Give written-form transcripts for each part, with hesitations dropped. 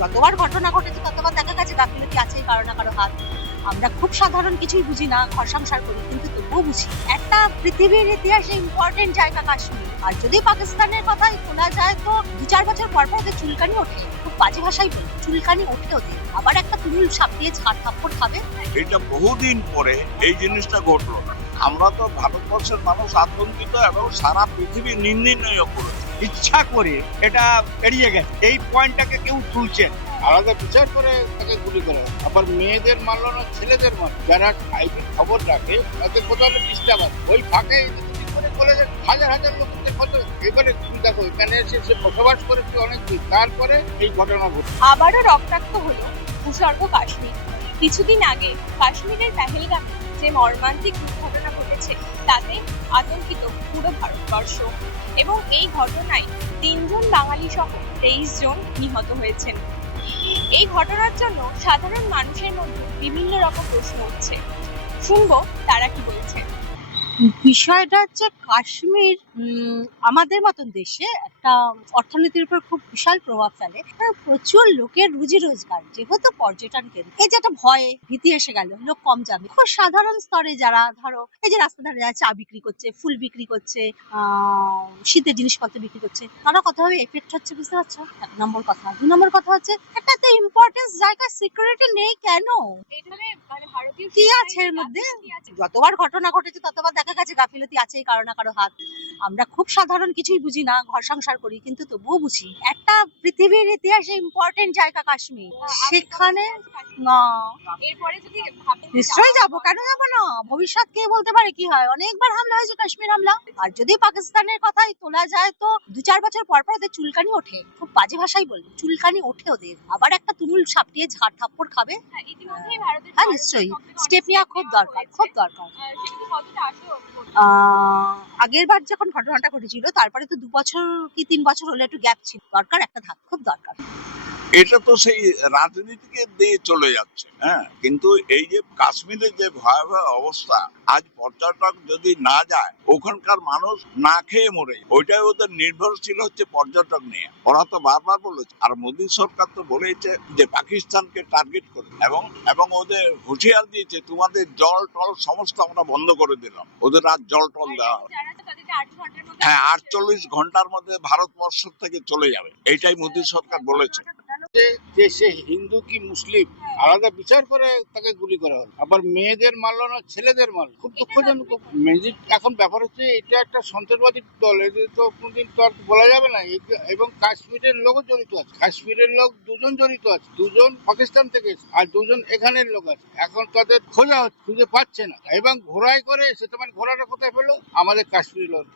যতবার ঘটনা ঘটেছে ততবার দেখা গেছে গাফিলতি আছেই কারো না কারো হাত। আমরা খুব সাধারণ কিছুই বুঝি না, ঘর সংসার করি, কিন্তু তবুও বুঝি একটা পৃথিবীর ইতিহাসে ইম্পর্টেন্ট জায়গা কাশ্মীর। আর যদি পাকিস্তানের কথাই তোলা যায় তো 2-4 বছর পর পর ওদের চুলকানি ওঠে, খুব বাজে ভাষাই বলি, চুলকানি ওঠে ওদের। আবার একটা তুমুল সাপ দিয়ে ছাড় থাপ্পড় খাবে। এটা বহুদিন পরে এই জিনিসটা ঘটলো। আমরা তো ভারতবর্ষের মানুষ আতঙ্কিত এবং সারা পৃথিবী নিন্দনীয় করেছে। ইচ্ছা করে এটা এড়িয়ে গেছে, এই পয়েন্টটাকে কেউ তুলছেন। আলাদা বিচার করে তাকে গুলি করা হয়। আবার মেয়েদের মারলো না, ছেলেদের মারলো। যারা আইপি খবর রাখে তাদের কোথাও ডিস্টার্ব আছে, ওই ফাঁকে বলে হাজার হাজার লোকদের কত। এবারে তুমি দেখো, এখানে এসে সে বসবাস করেছে অনেকদিন, তারপরে এই ঘটনা ঘটে। আবারও রক্তাক্ত হলো ভূস্বর্গ কাশ্মীর। কিছুদিন আগে কাশ্মীরের পেহেলগামে যে মর্মান্তিক দুর্ঘটনা ঘটেছে তাতে আতঙ্কিত পুরো ভারতবর্ষ, এবং এই ঘটনায় 3 জন বাঙালি সহ 23 জন নিহত হয়েছেন। এই ঘটনার জন্য সাধারণ মানুষের মধ্যে বিভিন্ন রকম প্রশ্ন উঠছে, শুনবো তারা কি বলছে। বিষয়টা হচ্ছে কাশ্মীর আমাদের মতন দেশে একটা অর্থনীতির উপর খুব বিশাল প্রভাব ফেলে। প্রচুর লোকের রুজি রোজগার, যেহেতু পর্যটন কেন্দ্র, এই যে একটা ভয়ে ভীতি এসে গেল, লোক কম যাবে। খুব সাধারণ স্তরে যারা ধরো এই যে রাস্তা ধারে যারা চা বিক্রি করছে, ফুল বিক্রি করছে, শীতের জিনিসপত্র বিক্রি করছে, তারা কতভাবে এফেক্ট হচ্ছে বুঝতে পারছো? 1 নম্বর কথা। 2 নম্বর কথা হচ্ছে একটা তো ইম্পর্টেন্স জায়গা সিকিউরিটি নেই কেন? কি আছে এর মধ্যে? যতবার ঘটনা ঘটেছে ততবার দেখা গেছে গাফিলতি আছেই কারো না কারো হাত। আমরা খুব সাধারণ কিছুই বুঝি না, ঘর সংসার করি, কিন্তু তবুও বুঝি একটা পৃথিবীর ইতিহাসে ইম্পর্টেন্ট জায়গা কাশ্মীর। সেখানে না নিশ্চয়ই যাবো, কেন যাবো না? ভবিষ্যৎ কে বলতে পারে কি হয়। অনেকবার হামলা হয়েছে, কাশ্মীর হামলা। আর যদি পাকিস্তানের কথাই তোলা যায় তো 2-4 বছর পর পর ওদের চুলকানি ওঠে, খুব বাজে ভাষাই বলি, চুলকানি ওঠে ওদের। আবার একটা তুমুল সাপ দিয়ে ঝাড় থাপ্পড় খাবে। হ্যাঁ নিশ্চয়ই, স্টেপ নেওয়া খুব দরকার, খুব দরকার। আগের বার যখন ঘটনাটা ঘটেছিল তারপরে তো 2 বছর কি 3 বছর হলে একটু গ্যাপ ছিল, দরকার একটা ধাক, খুব দরকার। এটা তো সেই রাজনীতিকে দিয়ে চলে যাচ্ছে। হ্যাঁ, কিন্তু এই যে কাশ্মীরের যে ভয়াবহ অবস্থা, আজ পর্যটক যদি না যায়, ওখানকার মানুষ না খেয়ে মরে, ওইটাই ওদের নির্ভরশীল হচ্ছে পর্যটক নিয়ে। ওরা তো বারবার বলেছে, আর মোদী সরকার তো বলেছে যে পাকিস্তানকে টার্গেট করে, এবং ওদের হুঁশিয়ার দিয়েছে তোমাদের জল টল সমস্ত আমরা বন্ধ করে দিলাম। ওদের আর জল টল দেওয়া হবে। হ্যাঁ, 48 ঘন্টার মধ্যে ভারতবর্ষ থেকে চলে যাবে, এইটাই মোদী সরকার বলেছে। যে সে হিন্দু কি মুসলিম, আলাদা বিচার করে তাকে গুলি করা হলো। আবার মেয়েদের মারলো না, ছেলেদের মারলো। খুব দুঃখজনক। এখন ব্যাপার হচ্ছে এটা একটা সন্ত্রাসবাদী দল, এদের তো কোনদিন তো আর বলা যাবে না। এবং কাশ্মীরের লোকও জড়িত আছে। কাশ্মীরের লোক 2 জন জড়িত আছে, 2 জন পাকিস্তান থেকে আর 2 জন এখানের লোক আছে। এখন তাদের খোঁজা হচ্ছে, খুঁজে পাচ্ছে না, এবং ঘোড়ায় করে সেটা মানে ঘোড়াটা কোথায় পেলো? আমাদের কাশ্মীরের লোক।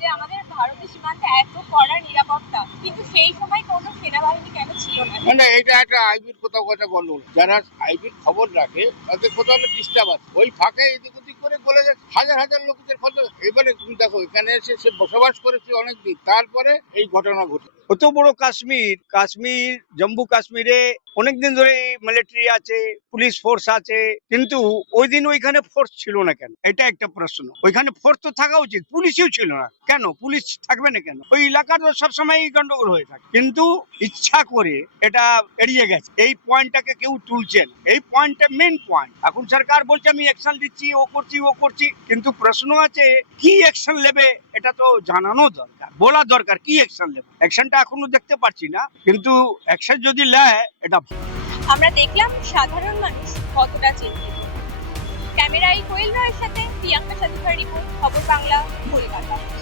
যে আমাদের ভারতের সীমান্তে এত কড়া নিরাপত্তা, কিন্তু সেই সময় কোনো সেনাবাহিনী কেন ছিল না? মানে এটা একটা আইবির কোথাও কথা গন্ডগোল। যারা আইবির খবর রাখে তাদের কোথাও ডিস্টার্ব আছে, ওই ফাঁকে এদিক ওদিক করে বলে হাজার হাজার লোকদের কত। এবারে তুমি দেখো, এখানে এসে সে বসবাস করেছে অনেকদিন, তারপরে এই ঘটনা ঘটে। অত বড় কাশ্মীর জম্মু কাশ্মীরে অনেকদিন ধরে মিলিটারি আছে, পুলিশ ফোর্স আছে, কিন্তু ওই দিন ওইখানে ফোর্স ছিল না কেন? এটা একটা প্রশ্ন। ওইখানে ফোর্স তো থাকা উচিত, পুলিশও ছিল না কেন? পুলিশ থাকবে না কেন? ওই এলাকার তো সবসময় গন্ডগোল হয়ে থাকে, কিন্তু ইচ্ছা করে এটা এড়িয়ে গেছে, এই পয়েন্টটাকে কেউ তুলছেন। এই পয়েন্টটা মেন পয়েন্ট। এখন সরকার বলছে আমি অ্যাকশন দিচ্ছি, ও করছি, কিন্তু প্রশ্ন আছে কি অ্যাকশন নেবে? এটা তো জানানো দরকার, বলা দরকার কি অ্যাকশন নেবে। অ্যাকশনটা এখনো দেখতে পাচ্ছি না, কিন্তু অ্যাকশন যদি নেয় এটা। আমরা দেখলাম সাধারণ মানুষ কতটা চিন্তিত। ক্যামেরায় কোয়েল রায়ের সাথে